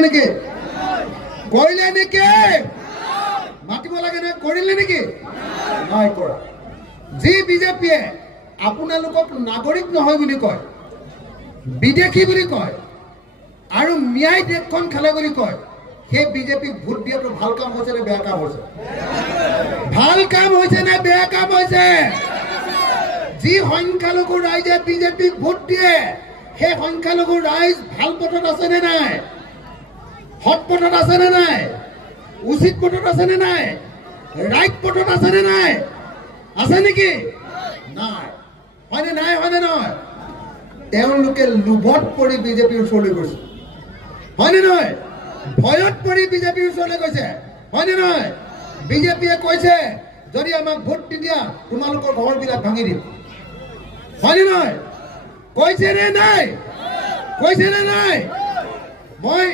নেকি কৰিলে নেকি মাতিব লাগে না কৰিলে নেকি নাই কৰা যি বিজেপিয়ে আপোনালোকক নাগৰিক নহয় বুলি কয় বিদেশী বুলি কয় আৰু মিয়াই দেশখন খেলে বুলি কয় সেই বিজেপিক ভোট দিয়াটো ভাল কাম হৈছে নে বেয়া কাম হৈছে ভাল কাম হৈছে নে বেয়া কাম হৈছে যি সংখ্যালঘু ৰাইজে বিজেপিক ভোট দিয়ে সেই সংখ্যালঘু ৰাইজ ভাল পথত আছে নে নাই হট পথত আছে নে নাই উচিত পথত আছে নে নাই ৰাইট পথত আছে নে নাই আছে নেকি নাই হয়নে নাই হয়নে নহয় তেওঁলোকে লোভত পৰি বিজেপিৰ ওচৰলৈ গৈছে হয়নে নহয় ভয়ত পৰি বিজেপিৰ ওচৰলৈ গৈছে হয়নে নহয় বিজেপিয়ে কৈছে যদি আমাক ভোট দিয়া তোমালোকৰ ঘৰবিলাক ভাঙি দিম হয়নে নহয় কৈছে নে নাই মই